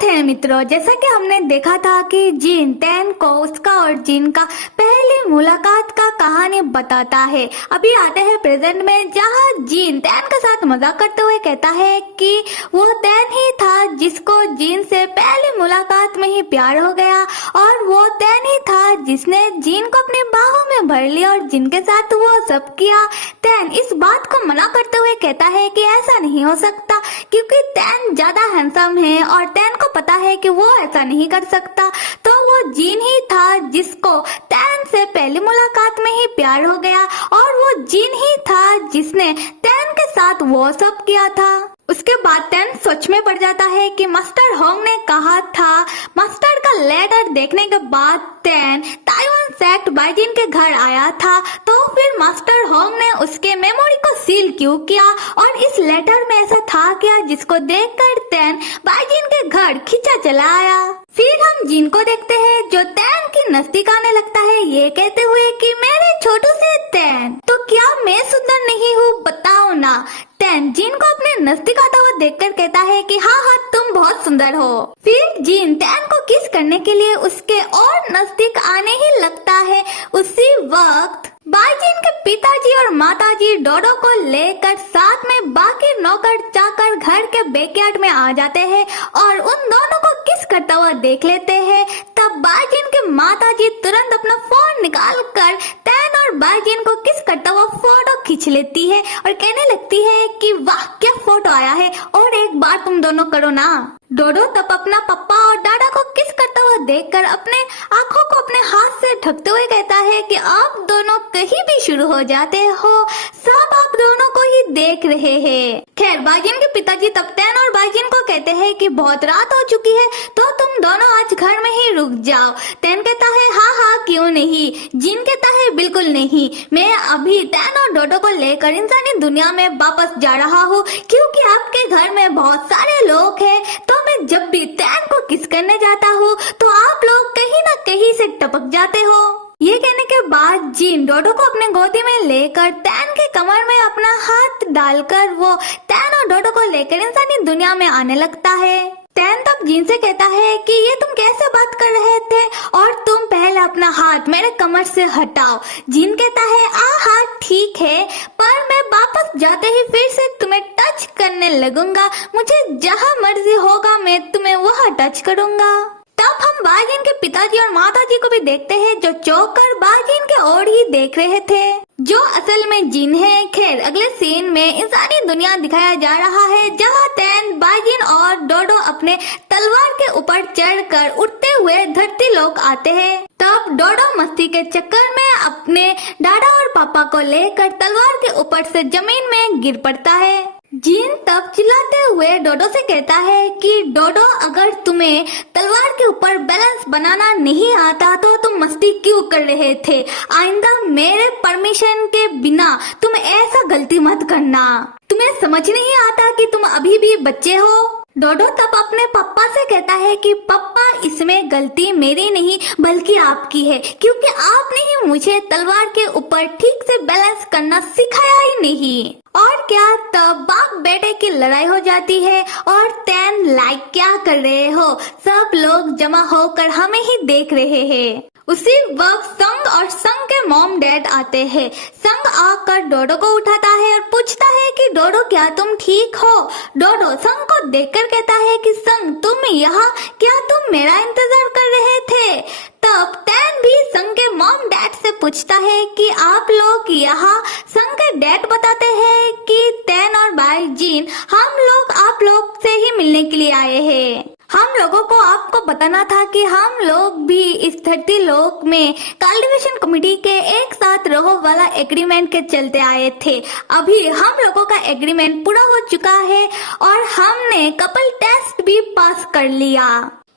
स्वागत है मित्रों। जैसा कि हमने देखा था कि जिन टैन को उसका और जिन का पहली मुलाकात का कहानी बताता है। अभी आते हैं प्रेजेंट में, जहां जिन टैन के साथ मजाक करते हुए कहता है कि वो टैन ही था जिसको जिन से पहली मुलाकात में ही प्यार हो गया, और वो टैन ही था जिसने जिन को अपनी बाहों में भर लिया और जिनके साथ वो सब किया। टैन इस बात को मना करते हुए कहता है कि ऐसा नहीं हो सकता, क्योंकि टैन ज्यादा हैंडसम है और टैन को पता है कि वो ऐसा नहीं कर सकता। तो वो जिन ही था जिसको टैन से पहली मुलाकात में ही प्यार हो गया, और वो जिन ही था जिसने टैन के साथ वो सब किया था। उसके बाद टैन सोच में पड़ जाता है कि मास्टर होंग ने कहा था। मास्टर का लेटर देखने के बाद टैन ताइवान सेक्ट बाइजिन के घर आया था, तो फिर मास्टर होंग ने उसके मेमोरी को सील क्यों किया और इस लेटर में ऐसा था क्या जिसको देखकर टैन बाइजिन के घर खींचा चला आया। फिर हम जिन को देखते हैं जो टैन की नजदीक आने लगता है, ये कहते हुए कि मेरे छोटू से टैन, तो क्या मैं सुंदर नहीं हूँ, बताओ ना। टैन जिन को अपने नजदीक आता हुआ देखकर कहता है कि हाँ हाँ तुम बहुत सुंदर हो। फिर जिन टैन को किस करने के लिए उसके और नजदीक आने ही लगता है। उसी वक्त बाइजिन के पिताजी और माताजी डोडो को लेकर साथ में बाकी नौकर चाकर घर के बैकयार्ड में आ जाते हैं और उन दोनों को किस करता हुआ देख लेते हैं। तब बाइजिन के माताजी तुरंत अपना फोन निकाल कर टैन और बाइजिन को किस करता हुआ फोटो खींच लेती है और कहने लगती है कि वाह क्या फोटो आया है, और एक बार तुम दोनों करो ना। डोडो तब अपना पप्पा और दादा को किस करता हुआ देखकर अपने आंखों को अपने हाथ से ढकते हुए कहता है कि आप दोनों कहीं भी शुरू हो जाते हो, सब आप दोनों को ही देख रहे हैं। खैर बाइजिन के पिताजी तब टैन और बाइजिन को कहते हैं कि बहुत रात हो चुकी है, तो तुम दोनों आज घर में ही रुक जाओ। टैन कहता है हाँ हाँ क्यों नहीं। जिन कहता है बिल्कुल नहीं, मैं अभी टैन और डोडो को लेकर इंसानी दुनिया में वापस जा रहा हूँ, क्योंकि आपके घर में बहुत सारे लोग हैं। तो मैं जब भी टैन को किस करने जाता हूँ तो आप लोग कहीं न कहीं से टपक जाते हो। ये कहने के बाद जिन डोडो को अपने गोदी में लेकर टैन के कमर में अपना हाथ डालकर वो टैन और डोडो को लेकर इंसानी दुनिया में आने लगता है। टैन तब जिन से कहता है कि ये तुम कैसे बात कर रहे थे, और तुम पहले अपना हाथ मेरे कमर से हटाओ। जिन कहता है हाँ ठीक है, पर मैं वापस जाते ही फिर से तुम्हें टच करने लगूंगा, मुझे जहाँ मर्जी होगा मैं तुम्हें वहाँ टच करूंगा। तब हम बाइजिन के पिताजी और माताजी को भी देखते हैं, जो चौंक कर बाइजिन के ओर ही देख रहे थे, जो असल में जिन है। खैर अगले सीन में इंसानी दुनिया दिखाया जा रहा है, जहाँ टैन बाइजिन और डोडो अपने तलवार के ऊपर चढ़कर उड़ते हुए धरती लोक आते हैं। तब डोडो मस्ती के चक्कर में अपने दादा और पापा को लेकर तलवार के ऊपर से जमीन में गिर पड़ता है। जिन तब चिल्लाते हुए डोडो से कहता है कि डोडो, अगर तुम्हें तलवार के ऊपर बैलेंस बनाना नहीं आता तो तुम मस्ती क्यों कर रहे थे। आइंदा मेरे परमिशन के बिना तुम ऐसा गलती मत करना। तुम्हें समझ नहीं आता कि तुम अभी भी बच्चे हो। डोडो तब अपने पापा से कहता है कि पापा, इसमें गलती मेरी नहीं बल्कि आपकी है, क्योंकि आपने ही मुझे तलवार के ऊपर ठीक से बैलेंस करना सिखाया ही नहीं। और क्या, तब बाप बेटे की लड़ाई हो जाती है और टैन लाइक क्या कर रहे हो, सब लोग जमा होकर हमें ही देख रहे हैं। उसी वक्त संग और संग के मॉम डैड आते हैं। संग आकर डोडो को उठाता है और पूछता है कि डोडो क्या तुम ठीक हो। डोडो संग को देखकर कहता है कि संग तुम यहाँ, क्या तुम मेरा इंतजार कर रहे थे। तब टैन भी संग के मॉम डैड से पूछता है कि आप लोग यहाँ। संग के डैड बताते हैं कि टैन और बाइजिन, हम लोग आप लोग से ही मिलने के लिए आए हैं। हम लोगों को आपको बताना था कि हम लोग भी इस धरती लोक में कल्टीवेशन कमेटी के एक साथ रहो वाला एग्रीमेंट के चलते आए थे। अभी हम लोगों का एग्रीमेंट पूरा हो चुका है और हमने कपल टेस्ट भी पास कर लिया,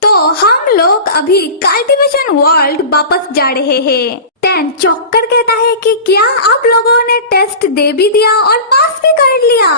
तो हम लोग अभी कल्टीवेशन वर्ल्ड वापस जा रहे हैं। टैन चौंक कर कहता है कि क्या आप लोगों ने टेस्ट दे भी दिया और पास भी कर लिया।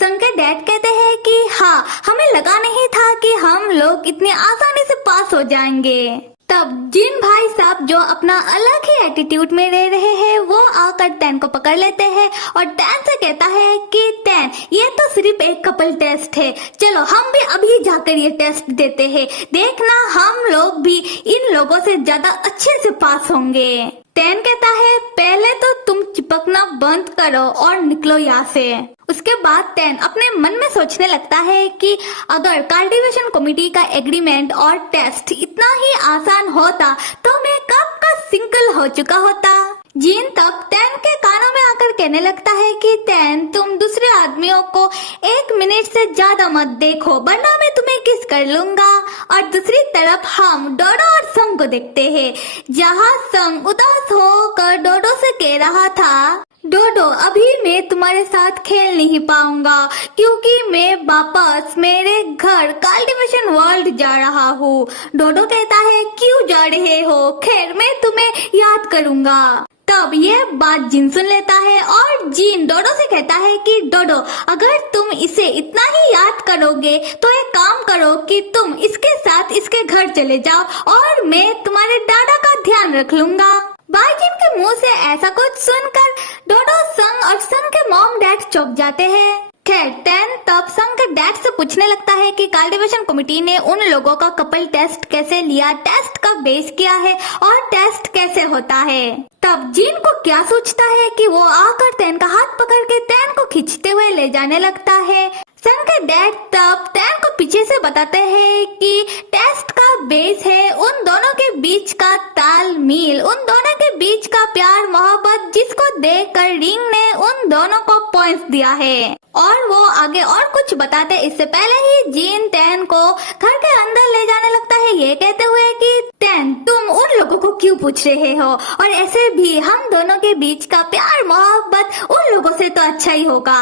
संग के डैड कहते हैं कि हाँ, हमें लगा नहीं था कि हम लोग इतनी आसानी से पास हो जाएंगे। तब जिन भाई साहब जो अपना अलग ही एटीट्यूड में रह रहे हैं वो आकर तैन को पकड़ लेते हैं और तैन से कहता है कि तैन ये तो सिर्फ एक कपल टेस्ट है, चलो हम भी अभी जाकर ये टेस्ट देते हैं, देखना हम लोग भी इन लोगों से ज्यादा अच्छे से पास होंगे। तैन कहता है पहले तो तुम चिपकना बंद करो और निकलो यहाँ से। उसके बाद तैन अपने मन में सोचने लगता है कि अगर कल्टीवेशन कमेटी का एग्रीमेंट और टेस्ट इतना ही आसान होता तो मैं कब का सिंगल हो चुका होता। जीन तब तैन के कानों में आकर कहने लगता है कि तैन तुम दूसरे आदमियों को 1 मिनट से ज्यादा मत देखो वरना मैं तुम्हें किस कर लूंगा। और दूसरी तरफ हम डोडो और संग को देखते हैं, जहाँ संग उदास होकर डोडो से कह रहा था, डोडो अभी मैं तुम्हारे साथ खेल नहीं पाऊंगा क्योंकि मैं वापस मेरे घर कल्टीवेशन वर्ल्ड जा रहा हूँ। डोडो कहता है क्यों जा रहे हो, खैर मैं तुम्हें याद करूंगा। तब ये बात जिन सुन लेता है और जिन डोडो से कहता है कि डोडो अगर तुम इसे इतना ही याद करोगे तो एक काम करो कि तुम इसके साथ इसके घर चले जाओ और मैं तुम्हारे दादा का ध्यान रख लूंगा। भाई जिन के मुंह से ऐसा कुछ सुनकर डोडो संग और संग के मॉम डैड चौंक जाते हैं। खैर तैन तब संग के डैड से पूछने लगता है कि कल्टीवेशन कमेटी ने उन लोगों का कपल टेस्ट कैसे लिया, टेस्ट कब बेस किया है और टेस्ट कैसे होता है। तब जिन को क्या सोचता है कि वो आकर तैन का हाथ पकड़ के तैन को खींचते हुए ले जाने लगता है। संग के डैड तब तैन को पीछे से बताते हैं कि टेस्ट का बेस है उन दोनों के बीच का तालमेल, उन दोनों के बीच का प्यार मोहब्बत, जिसको देखकर रिंग ने उन दोनों को पॉइंट्स दिया है। और वो आगे और कुछ बताते इससे पहले ही जिन तैन को घर के अंदर ले जाने लगता है, ये कहते हुए कि तैन तुम उन लोगों को क्यों पूछ रहे हो, और ऐसे भी हम दोनों के बीच का प्यार मोहब्बत उन लोगों से तो अच्छा ही होगा।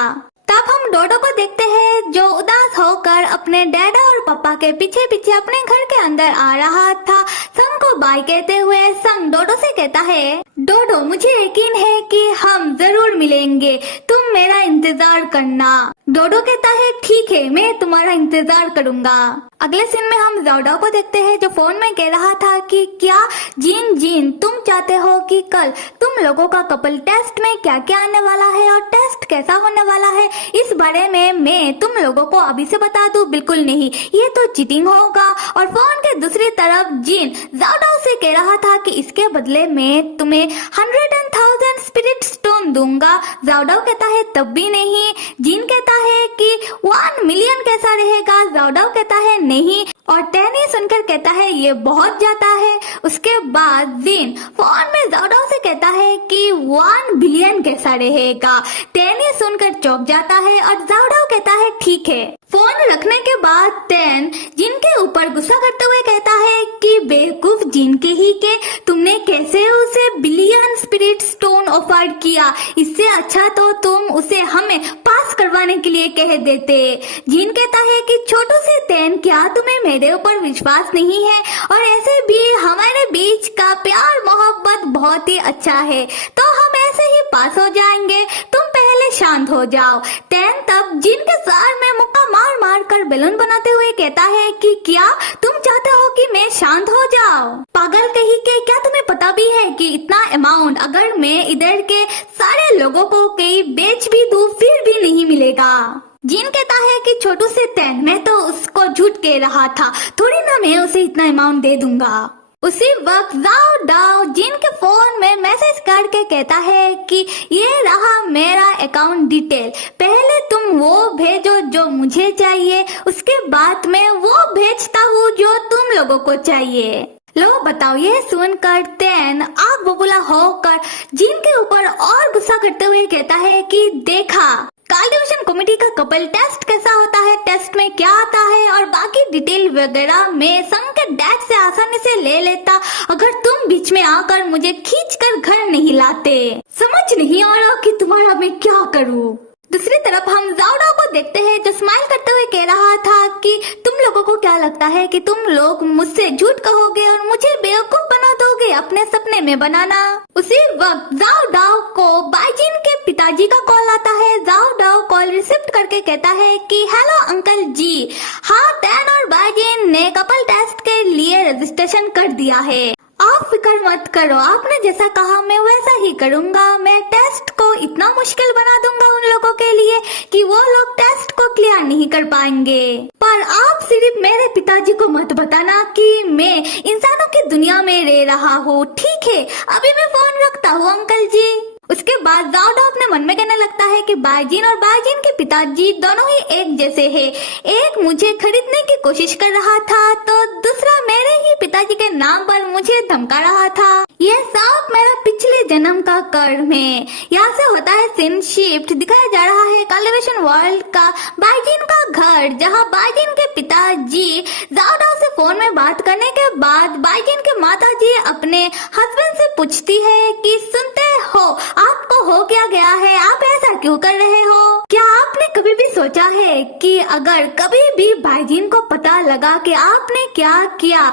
तब हम डोडो को देखते हैं जो उदास होकर अपने डैडा और पापा के पीछे पीछे अपने घर के अंदर आ रहा था। संग को बाय कहते हुए संग डोडो से कहता है, डोडो मुझे यकीन है कि हम जरूर मिलेंगे, तुम मेरा इंतजार करना। डोडो कहता है ठीक है मैं तुम्हारा इंतजार करूंगा। अगले सीन में हम जाओडाओ को देखते हैं जो फोन में कह रहा था कि क्या जीन तुम चाहते हो कि कल तुम लोगों का कपल टेस्ट में क्या क्या आने वाला है और टेस्ट कैसा होने वाला है, इस बारे में मैं तुम लोगों को अभी से बता दूं? बिल्कुल नहीं, ये तो चीटिंग होगा। और फोन के दूसरी तरफ जिन जाओडाओ से कह रहा था कि इसके बदले में तुम्हें 100,000 स्पिरिट स्टोन दूंगा। जाओडाओ कहता है तब भी नहीं। जिन कहता है कि 1 मिलियन कैसा रहेगा, जाओडाओ कहता है नहीं, और तैन ये सुनकर कहता है ये बहुत ज्यादा है। उसके बाद जिन फोन में जाओडाओ से कहता है कि 1 बिलियन कैसा रहेगा। तैन ये सुनकर चौंक जाता है और जाओडाओ कहता है ठीक है। फोन रखने के बाद तैन जिन के ऊपर गुस्सा करते हुए कहता है कि बेवकूफ जिन के ही के तुमने कैसे उसे बिलियन स्पिरिट स्टोन ऑफर किया, इससे अच्छा तो तुम उसे हमें पास करवाने के लिए कह देते। जिन कहता है कि छोटू से तैन क्या तुम्हें मेरे ऊपर विश्वास नहीं है, और ऐसे भी हमारे बीच का प्यार मोहब्बत बहुत ही अच्छा है तो हम ऐसे ही पास हो जाएंगे, तुम पहले शांत हो जाओ। तैन तब जिन के सर में मुक्का मार मार कर बैलून बनाते हुए कहता है कि क्या तुम चाहते हो कि मैं शांत हो जाऊं? पागल कहीं के, क्या तुम्हें पता भी है कि इतना अमाउंट अगर मैं इधर के सारे लोगों को कहीं बेच भी दूं फिर भी नहीं मिलेगा। जिन कहता है कि छोटू से तैन मैं तो उसको झूठ कह रहा था, थोड़ी ना मैं उसे इतना अमाउंट दे दूंगा। उसी वक्त जाओडाओ जिन के फोन में मैसेज करके कहता है कि ये रहा मेरा अकाउंट डिटेल, पहले तुम वो भेजो जो मुझे चाहिए, उसके बाद मैं वो भेजता हूँ जो तुम लोगों को चाहिए। लो बताओ, ये सुनकर तैन आग बबूला होकर जिन के ऊपर और गुस्सा करते हुए कहता है कि देखा कल्टीवेशन कमेटी का कपल टेस्ट कैसा होता है, टेस्ट में क्या आता है और बाकी डिटेल वगैरह मैं संग के डैड से आसानी से ले लेता अगर तुम बीच में आकर मुझे खींचकर घर नहीं लाते। समझ नहीं आ रहा कि तुम्हारा मैं क्या करूँ। दूसरी तरफ हम जाओडाओ को देखते हैं जो स्माइल करते हुए कह रहा था कि तुम लोगों को क्या लगता है कि तुम लोग मुझसे झूठ कहोगे और मुझे बेवकूफ बना दोगे अपने सपने में बनाना। उसी वक्त जाओडाओ को बाइजिन के पिताजी का कॉल आता है। जाओडाओ कॉल रिसीव करके कहता है कि हेलो अंकल जी, हाँ टैन और बाइजिन ने कपल टेस्ट के लिए रजिस्ट्रेशन कर दिया है। आप फिक्र मत करो, आपने जैसा कहा मैं वैसा ही करूँगा। मैं टेस्ट को इतना मुश्किल बना दूंगा उन लोगों के लिए कि वो लोग टेस्ट को क्लियर नहीं कर पाएंगे। पर आप सिर्फ मेरे पिताजी को मत बताना कि मैं इंसानों की दुनिया में रह रहा हूँ, ठीक है? अभी मैं फोन रखता हूँ अंकल जी। उसके बाद जाओडाओ अपने मन में कहने लगता है कि बाइजिन और बाइजिन के पिताजी दोनों ही एक जैसे हैं। एक मुझे खरीदने की कोशिश कर रहा था तो दूसरा मेरे ही पिताजी के नाम पर मुझे धमका रहा था। यह सब मेरा पिछले जन्म का कर्म है। यहाँ से होता है सीन शिफ्ट। दिखाया जा रहा है कल्टिवेशन वर्ल्ड का बाइजिन का घर, जहाँ बाइजिन के पिताजी जाओडाओ से फोन में बात करने के बाद बाइजिन के माताजी अपने हस्बैंड से पूछती है कि सुनते हो आपको हो क्या गया है, आप ऐसा क्यों कर रहे हो? क्या आपने कभी भी सोचा है कि अगर कभी भी बाइजिन को पता लगा कि आपने क्या किया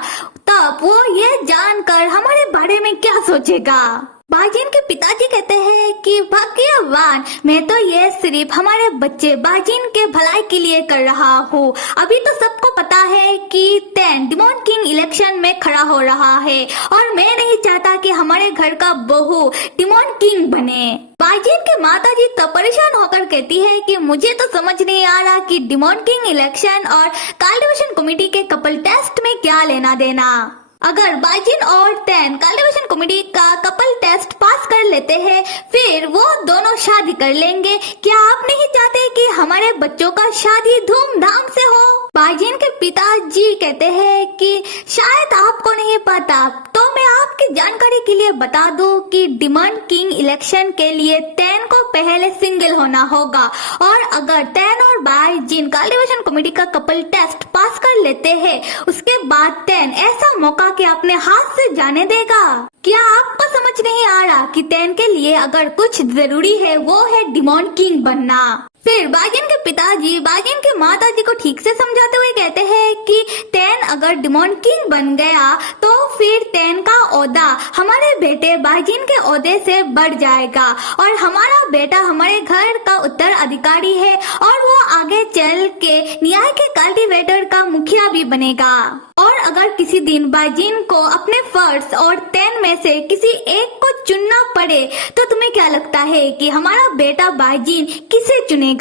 तब वो ये जानकर हमारे बारे में क्या सोचेगा? बाइजिन के पिताजी कहते हैं कि भाग्यवान, मैं तो ये सिर्फ हमारे बच्चे बाइजिन के भलाई के लिए कर रहा हूँ। अभी तो सबको पता है कि टैन डिमोन किंग इलेक्शन में खड़ा हो रहा है और मैं नहीं चाहता कि हमारे घर का बहू डिमोन किंग बने। बाइजिन के माताजी तो परेशान होकर कहती है कि मुझे तो समझ नहीं आ रहा कि डिमोन किंग इलेक्शन और कल्टिवेशन कमेटी के कपल टेस्ट में क्या लेना देना। अगर बाइजिन और टैन कल्टिवेशन कमेटी का कपल टेस्ट पास कर लेते हैं फिर वो दोनों शादी कर लेंगे। क्या आप नहीं चाहते कि हमारे बच्चों का शादी धूमधाम से हो? बाइजिन के पिताजी कहते हैं कि शायद आपको नहीं पता, तो मैं आपकी जानकारी के लिए बता दूं कि डिमोन किंग इलेक्शन के लिए टैन को पहले सिंगल होना होगा और अगर टैन और बाइजिन कल्टिवेशन कमेटी का कपल टेस्ट पास कर लेते हैं उसके बाद टैन ऐसा मौका कि अपने हाथ से जाने देगा। क्या आपको समझ नहीं आ रहा कि टैन के लिए अगर कुछ जरूरी है वो है डिमोन किंग बनना? फिर बाइजिन के पिताजी बाइजिन के माताजी को ठीक से समझाते हुए कहते हैं कि टैन अगर डिमोन किंग बन गया तो फिर टैन का ओहदा हमारे बेटे बाइजिन के ओहदे से बढ़ जाएगा और हमारा बेटा हमारे घर का उत्तराधिकारी है और वो आगे चल के न्याय के कल्टीवेटर का मुखिया भी बनेगा। और अगर किसी दिन बाइजिन को अपने फर्ज और टैन में से किसी एक को चुनना पड़े तो तुम्हें क्या लगता है कि हमारा बेटा बाइजिन किसे चुनेगा?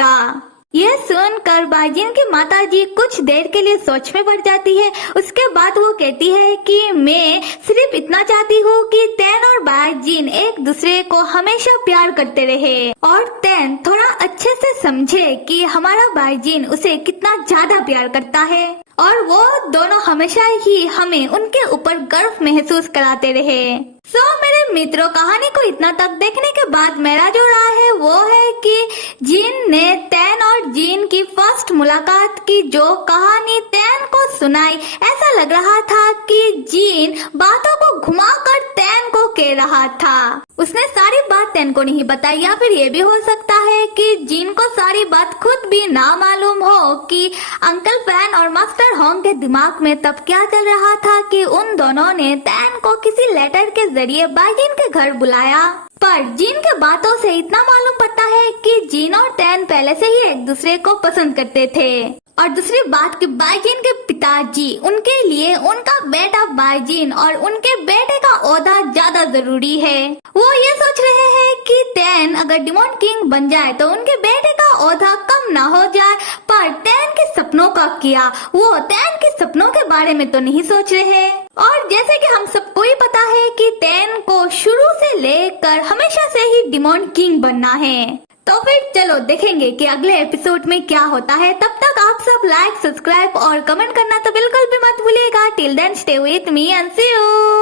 यह सुनकर बाइजिन की माताजी कुछ देर के लिए सोच में पड़ जाती है। उसके बाद वो कहती है कि मैं सिर्फ इतना चाहती हूँ कि टैन और बाइजिन एक दूसरे को हमेशा प्यार करते रहे और टैन थोड़ा अच्छे से समझे कि हमारा बाइजिन उसे कितना ज्यादा प्यार करता है और वो दोनों हमेशा ही हमें उनके ऊपर गर्व महसूस कराते रहे। मेरे मित्रों, कहानी को इतना तक देखने के बाद मेरा जो राय है वो है कि जिन ने टैन और जिन की फर्स्ट मुलाकात की जो कहानी टैन को सुनाई, ऐसा लग रहा था कि जिन बातों को घुमाकर टैन को कह रहा था। उसने सारी बात टैन को नहीं बताई या फिर ये भी हो सकता है कि जिन को सारी बात खुद भी ना मालूम हो कि अंकल फैन और मास्टर होंग के दिमाग में तब क्या चल रहा था कि उन दोनों ने टैन को किसी लेटर के जरिए बाइजिन के घर बुलाया। पर जिन के बातों से इतना मालूम पड़ता है कि जिन और टैन पहले से ही एक दूसरे को पसंद करते थे। और दूसरी बात कि बाइजिन के पिताजी उनके लिए उनका बेटा बाइजिन और उनके बेटे का ओहदा ज्यादा जरूरी है। वो ये सोच रहे हैं कि टैन अगर डिमोन किंग बन जाए तो उनके बेटे का ओहदा कम ना हो जाए। पर टैन के सपनों का क्या, वो टैन के सपनों के बारे में तो नहीं सोच रहे। और जैसे कि हम सबको ही पता है कि टैन को शुरू से लेकर हमेशा से ही डिमोन किंग बनना है। तो फिर चलो देखेंगे कि अगले एपिसोड में क्या होता है। तब तक आप सब लाइक, सब्सक्राइब और कमेंट करना तो बिल्कुल भी मत भूलिएगा। Till then stay with me and see you.